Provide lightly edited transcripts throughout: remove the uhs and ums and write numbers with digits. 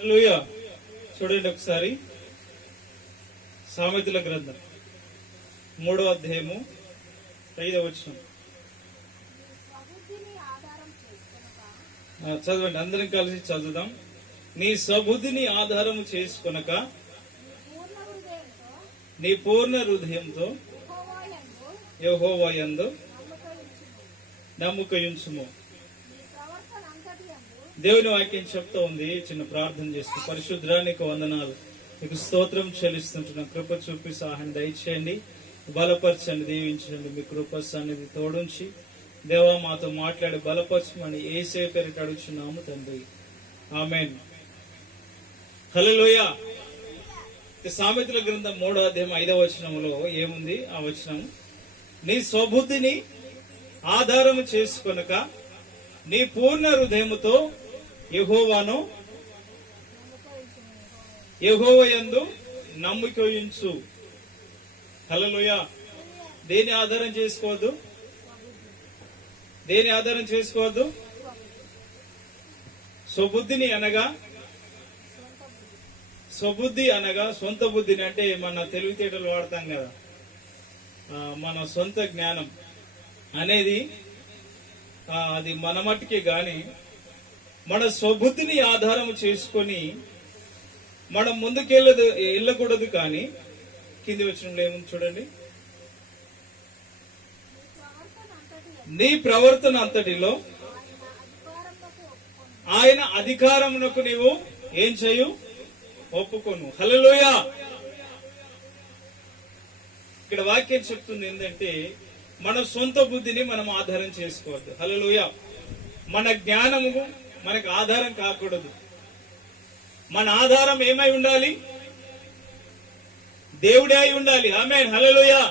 హల్లెలూయా. చూడండి ఒకసారి సామెతల గ్రంథం 3వ అధ్యాయము 5వ వచనం చదవండి, అందరం కలిసి చదువుదాం. నీ స్వబుద్ధిని ఆధారము చేసుకొనక నీ పూర్ణ హృదయంతో యెహోవా యందు నమ్మకయుంచుము. దేవుని వాక్యం చెప్తా ఉంది. చిన్న ప్రార్థన చేస్తూ, పరిశుద్ధుడా నీకు వందనాలు, నీకు స్తోత్రం చెల్లిస్తుంటున్నాం. కృప చూపి సహాయం దయచేయండి, బలపరచండి, దీవించండి. మీ కృప సన్నిధి తోడుంచి దేవా మాతో మాట్లాడి బలపరచమని యేసే పేరిట అడుగుచున్నాము తండ్రి, ఆమేన్. హల్లెలూయా. సామెతల గ్రంథం 3వ అధ్యాయం 5వ వచనంలో ఏముంది? ఆ వచనం, నీ స్వబుద్ధిని ఆధారము చేసుకొనక నీ పూర్ణ హృదయముతో యెహోవాను యెహోవా యందు నమ్మకయుంచు. హల్లెలూయా. దేని ఆధారం చేసుకోవద్దు? దేని ఆధారం చేసుకోవద్దు? స్వబుద్ధిని అనగా సొంత బుద్ధిని, అంటే మన తెలివితేటలు వాడతాం కదా, మన సొంత జ్ఞానం అనేది అది మన మట్టుకే గాని మన స్వబుద్ధిని ఆధారం చేసుకొని మనం వెళ్ళకూడదు. కానీ కింది వచనంలో ఏముంది చూడండి, నీ ప్రవర్తన అంతటిలో ఆయన అధికారమునకు నీవు ఏం చేయు? ఒప్పుకోను. హల్లెలూయా. ఇక్కడ వాక్యం చెప్తుంది ఏంటంటే, మన సొంత బుద్ధిని మనం ఆధారం చేసుకోవద్దు. హల్లెలూయా. మన జ్ఞానము మనకు ఆధారం కాకూడదు. మన ఆధారం ఏమై ఉండాలి? దేవుడే అయి ఉండాలి. ఆమేన్. హల్లెలూయా.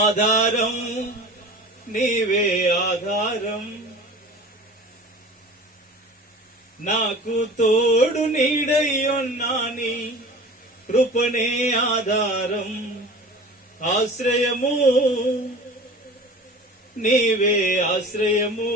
ఆధారం నీవే ఆధారం, నాకు తోడు నీడయ్యున్నాని కృపనే ఆధారం, ఆశ్రయము నీవే ఆశ్రయము,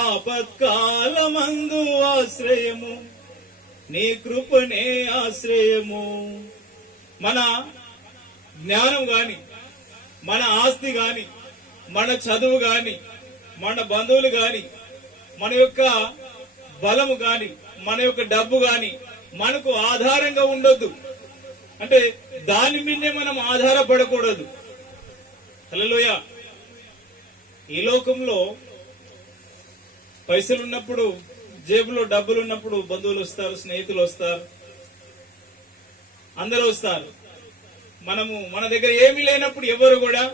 ఆపత్కాలమందు ఆశ్రయము, నీ కృపనే ఆశ్రయము. మన జ్ఞానం గాని, మన ఆస్తి గాని, మన చదువు గాని, మన బంధువులు గాని, మన యొక్క బలము గాని, మన యొక్క డబ్బు గాని మనకు ఆధారంగా ఉండొద్దు. అంటే దాని మీదే మనం ఆధారపడకూడదు. హల్లెలూయా. ఈ లోకంలో పైసలున్నప్పుడు, జేబులో డబ్బులు ఉన్నప్పుడు బంధువులు వస్తారు, స్నేహితులు వస్తారు, అందరూ వస్తారు. మన దగ్గర ఏమీ లేనప్పుడు ఎవరు కూడా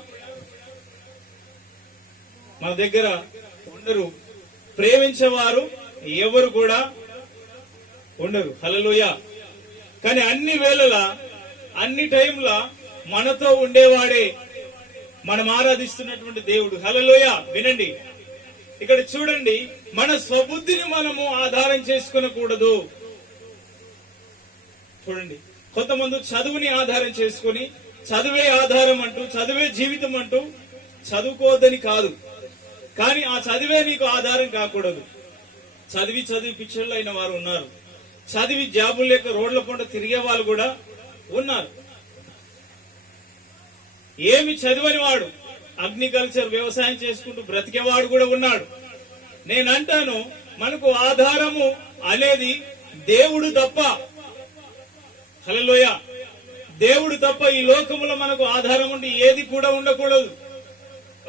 మన దగ్గర ఉండరు. ప్రేమించేవారు ఎవరు కూడా ఉండరు. హల్లెలూయా. కానీ అన్ని వేళలా, అన్ని టైంలా మనతో ఉండేవాడే మనం ఆరాధిస్తున్నటువంటి దేవుడు. హల్లెలూయా. వినండి, ఇక్కడ చూడండి, మన స్వబుద్ధిని మనము ఆధారం చేసుకునకూడదు. చూడండి, కొంతమంది చదువుని ఆధారం చేసుకుని చదువే ఆధారం అంటూ, చదువే జీవితం అంటూ, చదువుకోవద్దని కాదు, కానీ ఆ చదివే నీకు ఆధారం కాకూడదు. చదివి పిచ్చర్లు అయిన వారు ఉన్నారు. చదివి జాబులు లేక రోడ్ల పంట తిరిగే వాళ్ళు కూడా ఉన్నారు. ఏమి చదివని వాడు అగ్రికల్చర్ వ్యవసాయం చేసుకుంటూ బ్రతికేవాడు కూడా ఉన్నాడు. నేనంటాను, మనకు ఆధారము అనేది దేవుడు తప్ప. హల్లెలూయా. దేవుడు తప్ప ఈ లోకములో మనకు ఆధారం ఉండి ఏది కూడా ఉండకూడదు.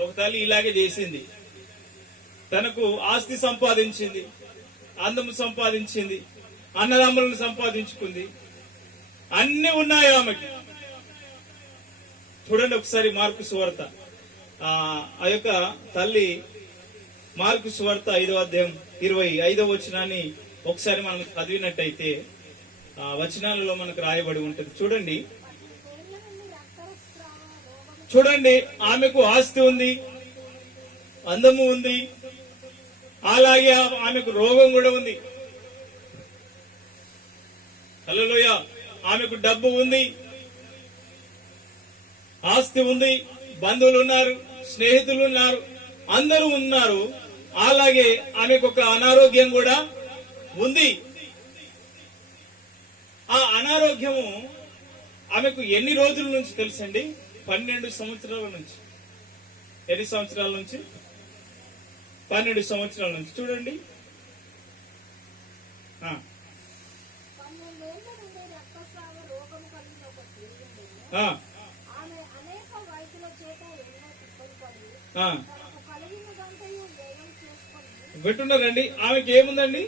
ఒక తల్లి ఇలాగే చేసింది. తనకు ఆస్తి సంపాదించింది, అందము సంపాదించింది, అన్నదమ్ములను సంపాదించుకుంది, అన్ని ఉన్నాయి ఆమెకి. చూడండి ఒకసారి మార్కు సువార్త, ఆ యొక్క తల్లి మార్కు సువార్త 5వ అధ్యాయం 25వ వచనాన్ని ఒకసారి మనం చదివినట్టయితే ఆ వచనాలలో మనకు రాయబడి ఉంటుంది. చూడండి, ఆమెకు ఆస్తి ఉంది, అందము ఉంది, అలాగే ఆమెకు రోగం కూడా ఉంది. హల్లెలూయా. ఆమెకు డబ్బు ఉంది, ఆస్తి ఉంది, బంధువులు ఉన్నారు, స్నేహితులు ఉన్నారు, అందరూ ఉన్నారు. అలాగే ఆమెకు ఒక అనారోగ్యం కూడా ఉంది. ఆ అనారోగ్యము ఆమెకు ఎన్ని రోజుల నుంచి తెలుసండి? 12 సంవత్సరాల నుంచి. ఎన్ని సంవత్సరాల నుంచి? 12 సంవత్సరాల నుంచి. చూడండి, వింటున్నారండి? ఆమెకి ఏముందండి?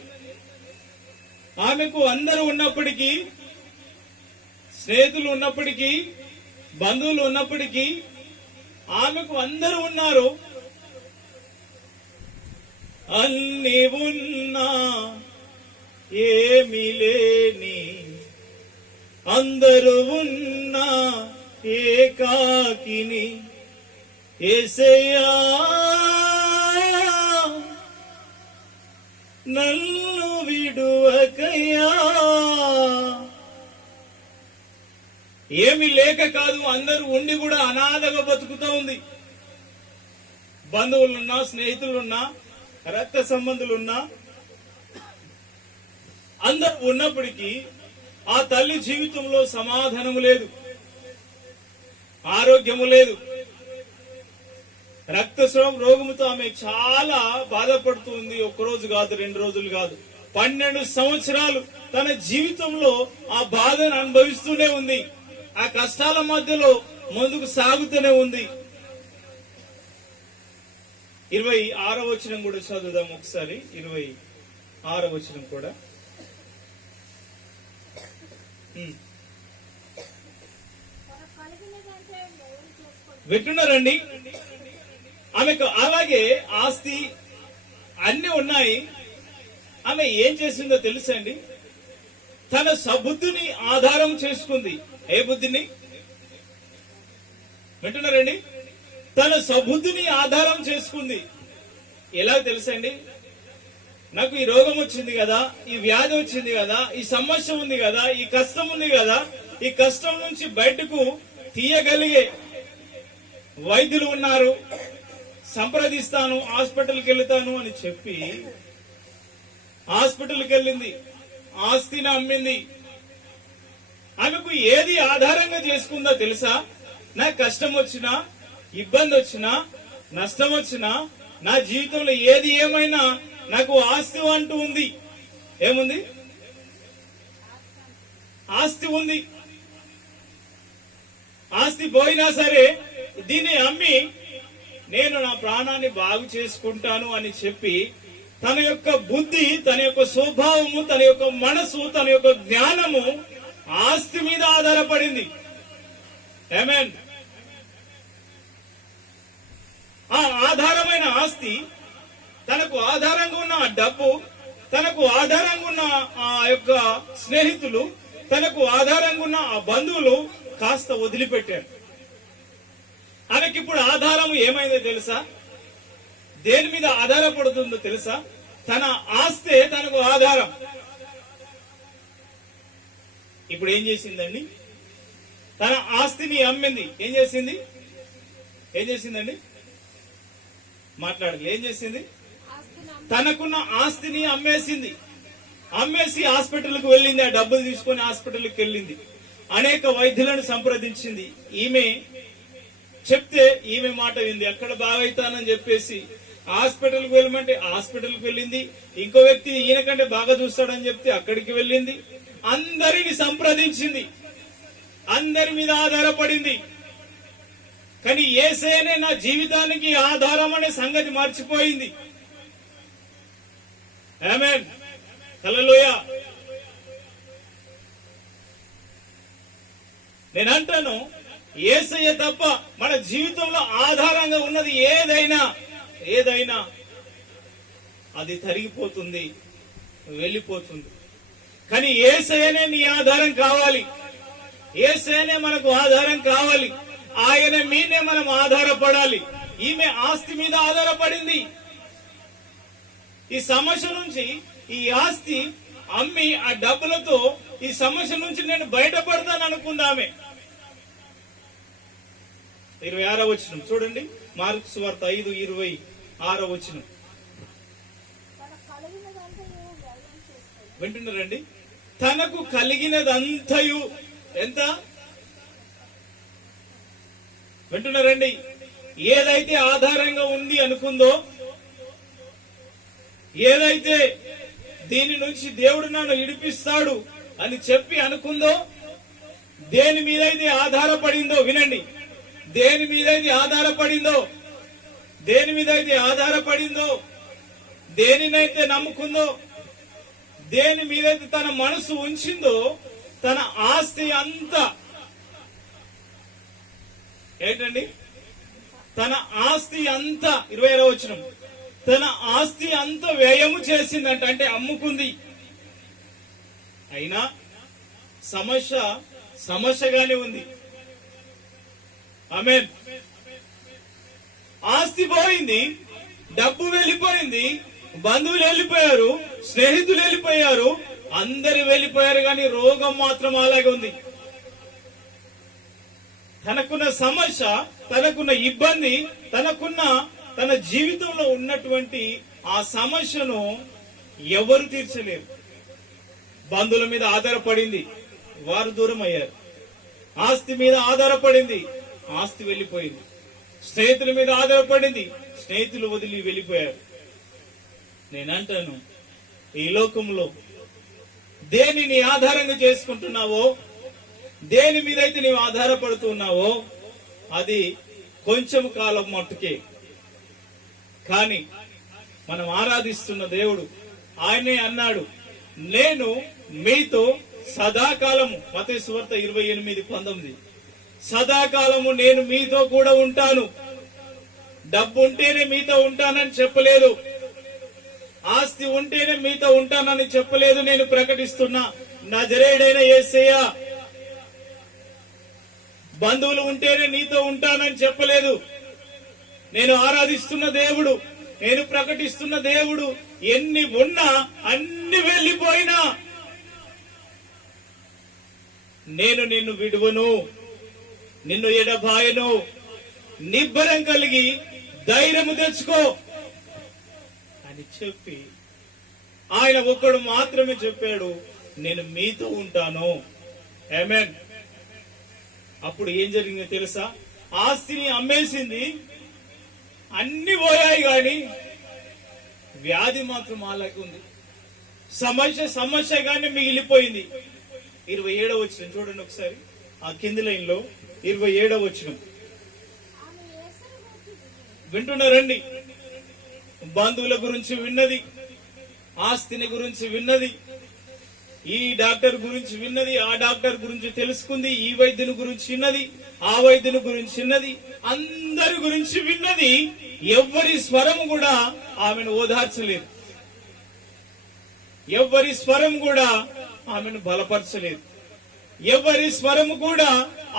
ఆమెకు అందరూ ఉన్నప్పటికీ, స్నేహితులు ఉన్నప్పటికీ, బంధువులు ఉన్నప్పటికీ, ఆమెకు అందరూ ఉన్నారు. అన్ని ఉన్నా ఏమీ లేని, అందరూ ఉన్నా ఏకాకిని, యేసయ్యా నన్ను విడువకయ్యా. ఏమి లేక కాదు, అందరూ ఉండి కూడా అనాథగా బతుకుతూ ఉంది. బంధువులున్నా, స్నేహితులున్నా, రక్త సంబంధులున్నా, అందరూ ఉన్నప్పటికీ ఆ తల్లి జీవితంలో సమాధానము లేదు, ఆరోగ్యము లేదు. రక్తస్రావం రోగముతో ఆమె చాలా బాధపడుతుంది. ఒక్కరోజు కాదు, 2 రోజులు కాదు, 12 సంవత్సరాలు తన జీవితంలో ఆ బాధను అనుభవిస్తూనే ఉంది. ఆ కష్టాల మధ్యలో ముందుకు సాగుతూనే ఉంది. 26వ వచనం కూడా చదువుదాం ఒకసారి. 26వ వచనం కూడా వింటున్నారండి? ఆమెకు అలాగే ఆస్తి అన్ని ఉన్నాయి. ఆమె ఏం చేసిందో తెలుసండి? తన సబుద్ధిని ఆధారం చేసుకుంది. ఏ బుద్ధిని? వింటున్నారండి? తన సబుద్ధిని ఆధారం చేసుకుంది. ఎలా తెలుసండి? నాకు ఈ రోగం వచ్చింది కదా, ఈ వ్యాధి వచ్చింది కదా, ఈ సమస్య ఉంది కదా, ఈ కష్టం ఉంది కదా, ఈ కష్టం నుంచి బయటకు తీయగలిగే వైద్యులు ఉన్నారు, సంప్రదిస్తాను, హాస్పిటల్కి వెళ్తాను అని చెప్పి హాస్పిటల్కి వెళ్ళింది. ఆస్తిని అమ్మింది. ఆమెకు ఏది ఆధారంగా చేసుకుందో తెలుసా? నాకు కష్టం వచ్చినా, ఇబ్బంది వచ్చినా, నష్టం వచ్చినా, నా జీవితంలో ఏది ఏమైనా నాకు ఆస్తి అంటూ ఉంది. ఏముంది? ఆస్తి ఉంది. ఆస్తి పోయినా సరే దీన్ని అమ్మి నేను నా ప్రాణాన్ని బాగు చేసుకుంటాను అని చెప్పి తన యొక్క బుద్ధి, తన యొక్క స్వభావము, తన యొక్క మనసు, తన యొక్క జ్ఞానము ఆస్తి మీద ఆధారపడింది. ఆమేన్. ఆ ఆధారమైన ఆస్తి, తనకు ఆధారంగా ఉన్న ఆ డబ్బు, తనకు ఆధారంగా ఉన్న ఆ యొక్క స్నేహితులు, తనకు ఆధారంగా ఉన్న ఆ బంధువులు కాస్త వదిలిపెట్టారు. ఆమెకి ఇప్పుడు ఆధారం ఏమైందో తెలుసా? దేని మీద ఆధారపడుతుందో తెలుసా? తన ఆస్తే తనకు ఆధారం. ఇప్పుడు ఏం చేసిందండి? తన ఆస్తిని అమ్మింది. ఏం చేసింది? ఏం చేసిందండి? మాట్లాడదు. ఏం చేసింది? తనకున్న ఆస్తిని అమ్మేసింది. అమ్మేసి హాస్పిటల్కి వెళ్ళింది. ఆ డబ్బులు తీసుకొని హాస్పిటల్కి వెళ్ళింది. అనేక వైద్యులను సంప్రదించింది. ఈమె చెప్తే ఈమె మాట వింది. అక్కడ బాగైతానని చెప్పేసి హాస్పిటల్కి వెళ్ళమంటే హాస్పిటల్కి వెళ్ళింది. ఇంకో వ్యక్తి ఈయన కంటే బాగా చూస్తాడని చెప్తే అక్కడికి వెళ్ళింది. అందరిని సంప్రదించింది. అందరి మీద ఆధారపడింది. కానీ యేసయ్యనే నా జీవితానికి ఆధారం అనే సంగతి మర్చిపోయింది. ఆమేన్. హల్లెలూయా. నేను అంటాను, యేసయ్య తప్ప మన జీవితంలో ఆధారంగా ఉన్నది ఏదైనా అది తరిగిపోతుంది, వెళ్ళిపోతుంది. కానీ యేసయ్యనే నీ ఆధారం కావాలి. యేసయ్యనే మనకు ఆధారం కావాలి. ఆయన మీదే మనం ఆధారపడాలి. ఈమె ఆస్తి మీద ఆధారపడింది. ఈ సమస్య నుంచి, ఈ ఆస్తి అమ్మి ఆ డబ్బులతో ఈ సమస్య నుంచి నేను బయటపడతాను అనుకుందామే. 26వ వచనం చూడండి. మార్కు సువార్త 5:26వ వచనం. వింటున్నారండి? తనకు కలిగినదంతయు ఎంత? వింటున్నారండి? ఏదైతే ఆధారంగా ఉంది అనుకుందో, ఏదైతే దీని నుంచి దేవుడు నన్ను విడిపిస్తాడు అని చెప్పి అనుకుందో, దేని మీదైతే ఆధారపడిందో, వినండి, దేని మీదైతే ఆధారపడిందో, దేని మీదైతే ఆధారపడిందో, దేనినైతే నమ్ముకుందో, దేని మీదైతే తన మనసు ఉంచిందో, తన ఆస్తి అంతా ఏంటండి? తన ఆస్తి అంతా 26వ వచనం, తన ఆస్తి అంతా వ్యయము చేసిందంట, అంటే అమ్ముకుంది. అయినా సమస్యగానే ఉంది. ఆమేన్. ఆస్తి పోయింది, డబ్బు వెళ్ళిపోయింది, బంధువులు వెళ్ళిపోయారు, స్నేహితులు వెళ్ళిపోయారు, అందరు వెళ్ళిపోయారు, కానీ రోగం మాత్రం అలాగే ఉంది. తనకున్న సమస్య, తనకున్న ఇబ్బంది, తన జీవితంలో ఉన్నటువంటి ఆ సమస్యను ఎవరు తీర్చలేరు. బంధువుల మీద ఆధారపడింది, వారు దూరం అయ్యారు. ఆస్తి మీద ఆధారపడింది, ఆస్తి వెళ్ళిపోయింది. స్నేహితుల మీద ఆధారపడింది, స్నేహితులు వదిలి వెళ్ళిపోయారు. నేనంటాను, ఈ లోకంలో దేనిని ఆధారంగా చేసుకుంటున్నావో, దేని మీదైతే నీవు ఆధారపడుతున్నావో, అది కొంచెం కాలం మట్టుకే. కానీ మనం ఆరాధిస్తున్న దేవుడు, ఆయనే అన్నాడు, నేను మీతో సదాకాలము. మత్తయి సువార్త 28:19. సదాకాలము నేను మీతో కూడా ఉంటాను. డబ్బు ఉంటేనే మీతో ఉంటానని చెప్పలేదు, ఆస్తి ఉంటేనే మీతో ఉంటానని చెప్పలేదు. నేను ప్రకటిస్తున్నా, నజరేయుడైన యేసయ్య. బంధువులు ఉంటేనే నీతో ఉంటానని చెప్పలేదు. నేను ఆరాధిస్తున్న దేవుడు, నేను ప్రకటిస్తున్న దేవుడు, ఎన్ని ఉన్నా అన్ని వెళ్ళిపోయినా నేను నిన్ను విడువను, నిన్ను ఎడబాయను. నిబ్బరం కలిగి ధైర్యము తెచ్చుకో అని చెప్పి ఆయన ఒక్కడు మాత్రమే చెప్పాడు, నేను మీతో ఉంటాను. ఆమేన్. అప్పుడు ఏం జరిగిందో తెలుసా? ఆస్తిని అమ్మేసింది, అన్ని పోయాయి, గాని వ్యాధి మాత్రం అలాగే ఉంది. సమస్యగానే మిగిలిపోయింది. 27వ వచనం చూడండి ఒకసారి, ఆ కింది లైన్ లో 27వ వచనం. వింటున్నారండి? బంధువుల గురించి విన్నది, ఆస్తిని గురించి విన్నది, ఈ డాక్టర్ గురించి విన్నది, ఆ డాక్టర్ గురించి తెలుసుకుంది, ఈ వైద్యుని గురించి విన్నది, ఆ వైద్యుని గురించి విన్నది, అందరి గురించి విన్నది. ఎవ్వరి స్వరం కూడా ఆమెను ఓదార్చలేదు, ఎవ్వరి స్వరం కూడా ఆమెను బలపరచలేదు, ఎవరి స్వరం కూడా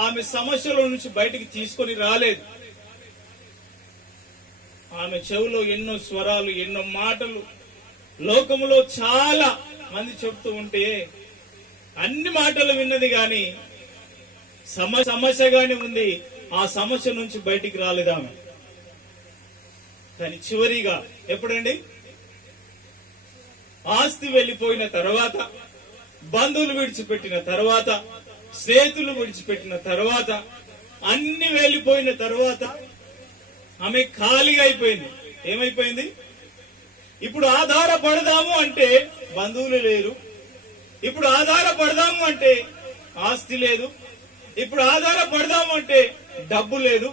ఆమె సమస్యల నుంచి బయటికి తీసుకొని రాలేదు. ఆమె చెవులో ఎన్నో స్వరాలు, ఎన్నో మాటలు లోకములో చాలా మంది చెప్తూ ఉంటే అన్ని మాటలు విన్నది, గాని సమస్యగానే ఉంది. ఆ సమస్య నుంచి బయటికి రాలేదు ఆమె. కానీ చివరిగా ఎప్పుడండి? ఆస్తి వెళ్లిపోయిన తర్వాత, బంధువులు విడిచిపెట్టిన తర్వాత, స్నేహితులు విడిచిపెట్టిన తర్వాత, అన్ని వెళ్లిపోయిన తర్వాత ఆమె ఖాళీగా అయిపోయింది. ఏమైపోయింది? ఇప్పుడు ఆధారపడదాము అంటే బంధువులు లేరు, ఇప్పుడు ఆధారపడదాము అంటే ఆస్తి లేదు, ఇప్పుడు ఆధారపడదాము అంటే డబ్బు లేదు,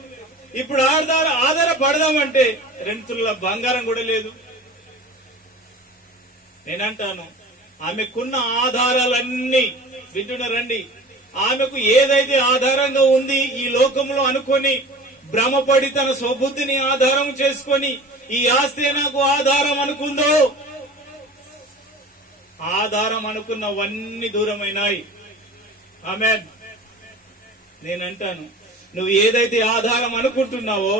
ఇప్పుడు ఆధారపడదామంటే 2 తులాల బంగారం కూడా లేదు. నేనంటాను, ఆమెకున్న ఆధారాలన్నీ, వింటున్నారండి, ఆమెకు ఏదైతే ఆధారంగా ఉంది ఈ లోకంలో అనుకొని భ్రమపడి తన స్వబుద్ధిని ఆధారం చేసుకొని ఈ ఆస్తి నాకు ఆధారం అనుకుందో, ఆధారం అనుకున్నవన్నీ దూరమైనాయి. ఆమేన్. నేనంటాను, నువ్వు ఏదైతే ఆధారం అనుకుంటున్నావో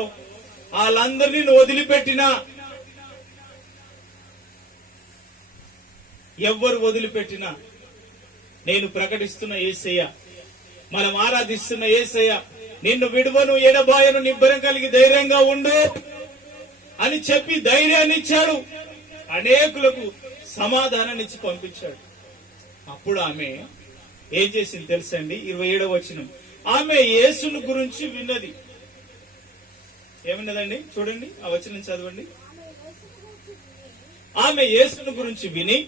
వాళ్ళందరినీ నువ్వు వదిలిపెట్టినా, ఎవ్వరు వదిలిపెట్టినా, నేను ప్రకటిస్తున్న యేసయ్య, మనం ఆరాధిస్తున్న యేసయ్య నిన్ను విడువను, ఎడబాయను, నిబ్బరం కలిగి ధైర్యంగా ఉండు అని చెప్పి ధైర్యాన్ని ఇచ్చాడు. అనేకులకు సమాధానాన్ని ఇచ్చి పంపించాడు. అప్పుడు ఆమె ఏం చేసింది తెలుసండి? 27వ వచనం. ఆమె యేసును గురించి విన్నది. ఏమన్నదండి? చూడండి, ఆ వచనం చదవండి. ఆమె యేసును గురించి విని,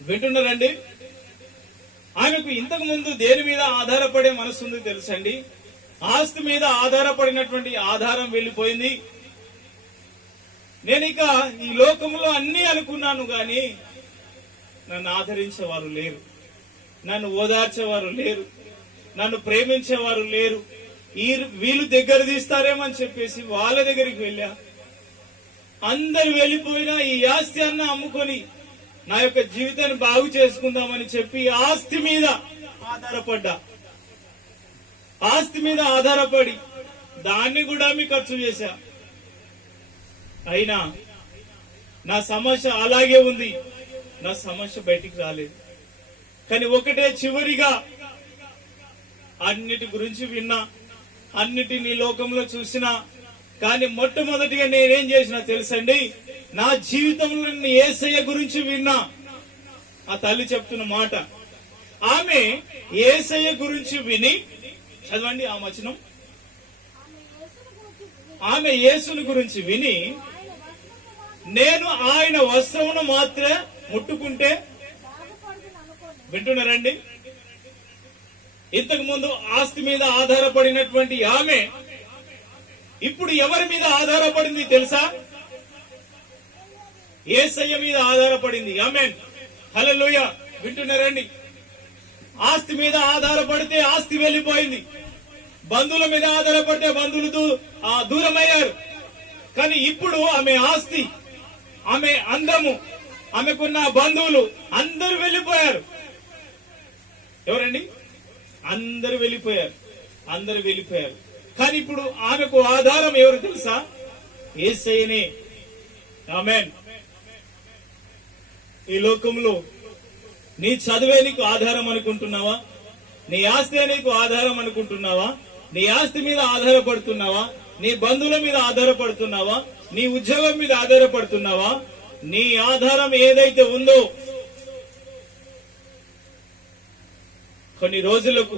వింటున్నారండి? ఆమెకు ఇంతకు ముందు దేని మీద ఆధారపడే మనసు ఉంది తెలుసండి? ఆస్తి మీద ఆధారపడినటువంటి ఆధారం వెళ్ళిపోయింది. నేను ఇక ఈ లోకంలో అన్ని అనుకున్నాను గాని నన్ను ఆదరించేవారు లేరు, నన్ను ఓదార్చేవారు లేరు, నన్ను ప్రేమించేవారు లేరు. వీళ్ళు దగ్గర తీస్తారేమని చెప్పేసి వాళ్ళ దగ్గరికి వెళ్ళా. అందరు వెళ్ళిపోయినా ఈ ఆస్తి అన్న అమ్ముకొని నా యొక్క జీవితాన్ని బాగు చేసుకుందామని చెప్పి ఆస్తి మీద ఆధారపడ్డా. ఆస్తి మీద ఆధారపడి దాన్ని కూడా మీ ఖర్చు చేశా. అయినా నా సమస్య అలాగే ఉంది, నా సమస్య బయటికి రాలేదు. కానీ ఒకటే చివరిగా అన్నిటి గురించి విన్నా, అన్నిటిని లోకంలో చూసినా, కానీ మొట్టమొదటిగా నేనేం చేసినా తెలుసండి? నా జీవితంలో యేసయ్య గురించి విన్నా. ఆ తల్లి చెప్తున్న మాట, ఆమె యేసయ్య గురించి విని, చదవండి ఆ వచనం. ఆమె యేసుని గురించి విని, నేను ఆయన వస్త్రమును మాత్రమే ముట్టుకుంటే, వింటున్నారండి? ఇంతకు ముందు ఆస్తి మీద ఆధారపడినటువంటి ఆమె ఇప్పుడు ఎవరి మీద ఆధారపడింది తెలుసా? యేసయ్య మీద ఆధారపడింది. ఆమేన్, హల్లెలూయా. వింటున్నారండి? ఆస్తి మీద ఆధారపడితే ఆస్తి వెళ్లిపోయింది, బంధువుల మీద ఆధారపడితే బంధువులు దూరమయ్యారు. కానీ ఇప్పుడు ఆమె ఆస్తి, ఆమె అందము, ఆమెకున్న బంధువులు అందరూ వెళ్లిపోయారు. ఎవరండి? అందరూ వెళ్లిపోయారు, అందరూ వెళ్లిపోయారు. కానీ ఇప్పుడు ఆమెకు ఆధారం ఎవరు తెలుసా? యేసయ్యనే. ఆమేన్. ఈ లోకంలో నీ చదువే నీకు ఆధారం అనుకుంటున్నావా? నీ ఆస్తి నీకు ఆధారం అనుకుంటున్నావా? నీ ఆస్తి మీద ఆధారపడుతున్నావా? నీ బంధువుల మీద ఆధారపడుతున్నావా? నీ ఉద్యోగం మీద ఆధారపడుతున్నావా? నీ ఆధారం ఏదైతే ఉందో కొన్ని రోజులకు